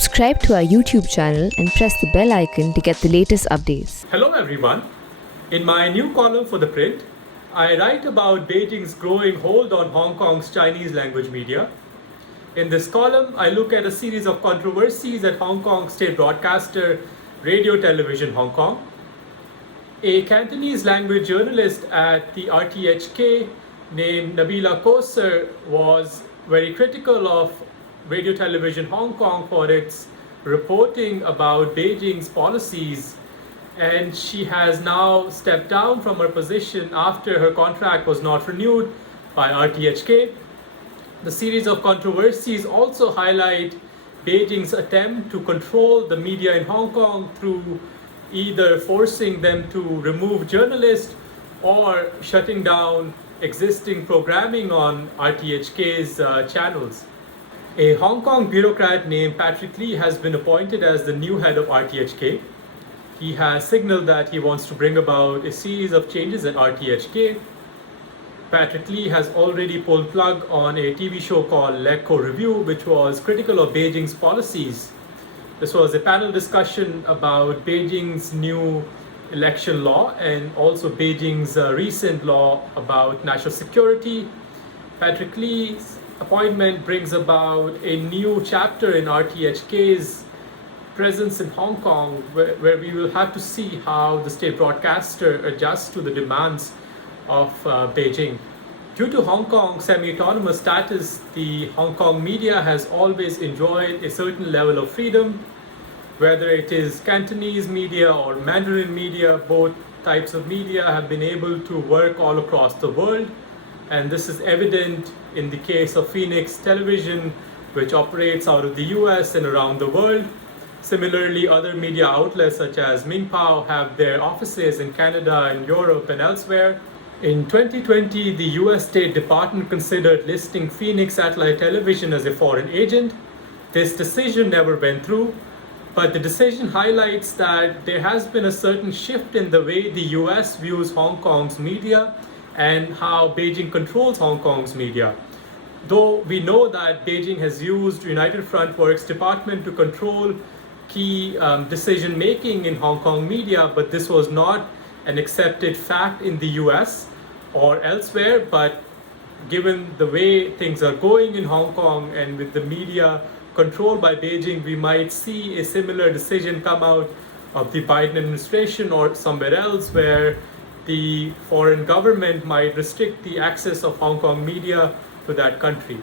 Subscribe to our YouTube channel and press the bell icon to get the latest updates. Hello everyone. In my new column for ThePrint, I write about Beijing's growing hold on Hong Kong's Chinese language media. In this column, I look at a series of controversies at Hong Kong state broadcaster Radio Television Hong Kong. A Cantonese language journalist at the RTHK named Nabila Koser was very critical of Radio Television Hong Kong for its reporting about Beijing's policies, and she has now stepped down from her position after her contract was not renewed by RTHK. The series of controversies also highlight Beijing's attempt to control the media in Hong Kong through either forcing them to remove journalists or shutting down existing programming on RTHK's channels. A Hong Kong bureaucrat named Patrick Lee has been appointed as the new head of RTHK. He has signaled that he wants to bring about a series of changes at RTHK. Patrick Lee has already pulled plug on a TV show called Legco Review, which was critical of Beijing's policies. This was a panel discussion about Beijing's new election law and also Beijing's recent law about national security. Patrick Lee's appointment brings about a new chapter in RTHK's presence in Hong Kong, where we will have to see how the state broadcaster adjusts to the demands of Beijing. Due to Hong Kong's semi-autonomous status, the Hong Kong media has always enjoyed a certain level of freedom. Whether it is Cantonese media or Mandarin media, both types of media have been able to work all across the world. And this is evident in the case of Phoenix Television, which operates out of the US and around the world. Similarly, other media outlets such as Mingpao have their offices in Canada and Europe and elsewhere. In 2020, the US State Department considered listing Phoenix Satellite Television as a foreign agent. This decision never went through, but the decision highlights that there has been a certain shift in the way the US views Hong Kong's media and how Beijing controls Hong Kong's media. Though we know that Beijing has used United Front Works Department to control key decision making in Hong Kong media, but this was not an accepted fact in the US or elsewhere. But given the way things are going in Hong Kong and with the media controlled by Beijing, we might see a similar decision come out of the Biden administration or somewhere else, where the foreign government might restrict the access of Hong Kong media to that country.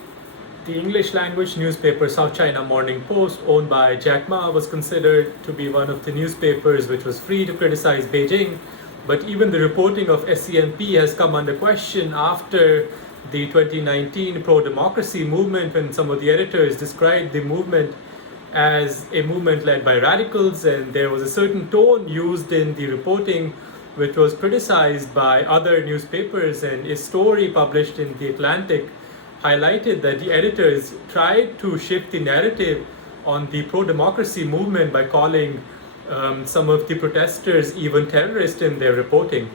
The English language newspaper South China Morning Post, owned by Jack Ma, was considered to be one of the newspapers which was free to criticize Beijing. But even the reporting of SCMP has come under question after the 2019 pro-democracy movement, when some of the editors described the movement as a movement led by radicals, and there was a certain tone used in the reporting which was criticized by other newspapers. And a story published in The Atlantic highlighted that the editors tried to shift the narrative on the pro-democracy movement by calling some of the protesters even terrorists in their reporting.